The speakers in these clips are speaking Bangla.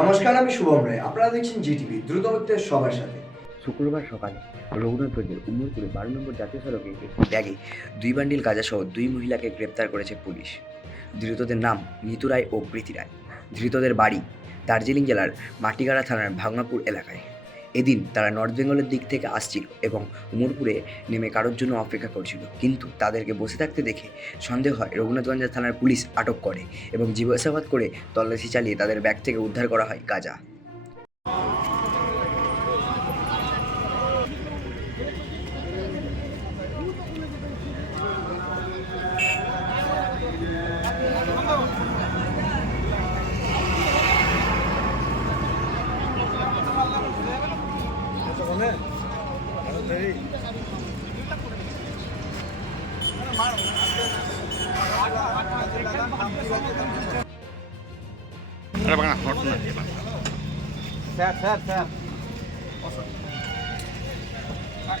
নমস্কার, আমি শুভম রায়। আপনারা দেখছেন জিটিভি দ্রুত হচ্ছে সবার সাথে। শুক্রবার সকালে রঘুনাথগঞ্জের উমরপুরে বারো নম্বর জাতীয় সড়কে একটি ব্যাগে দুই বান্ডিল গাঁজাসহ দুই মহিলাকে গ্রেপ্তার করেছে পুলিশ। ধৃতদের নাম নিতু রায় ও প্রীতি রায়। ধৃতদের বাড়ি দার্জিলিং জেলার মাটিগাড়া থানার ভাগনাপুর এলাকায়। এদিন তারা নর্থ বেঙ্গলের দিক থেকে আসছিল এবং উমরপুরে নেমে কারোর জন্য অপেক্ষা করছিল। কিন্তু তাদেরকে বসে থাকতে দেখে সন্দেহ হয় রঘুনাথগঞ্জ থানার পুলিশ আটক করে এবং জিজ্ঞাসাবাদ করে তল্লাশি চালিয়ে তাদের ব্যাগ থেকে উদ্ধার করা হয় গাঁজা। né? Peraí. Certo, certo, certo. Posso? Vai.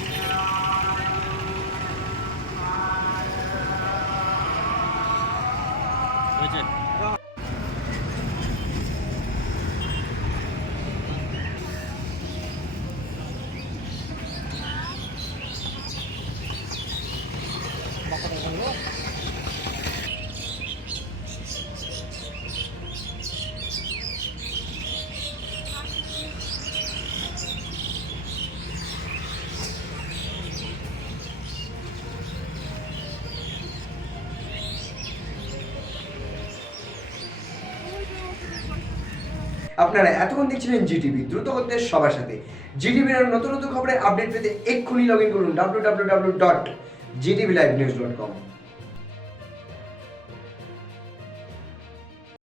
그렇지. 막걸리 걸로? আপনারা এতক্ষণ দেখছিলেন জিটিভি, দ্রুত করতে সবার সাথে। জিটিভির নতুন নতুন খবরের আপডেট পেতে এক্ষুনি লগ ইন করুন W W W dot GTV live news dot com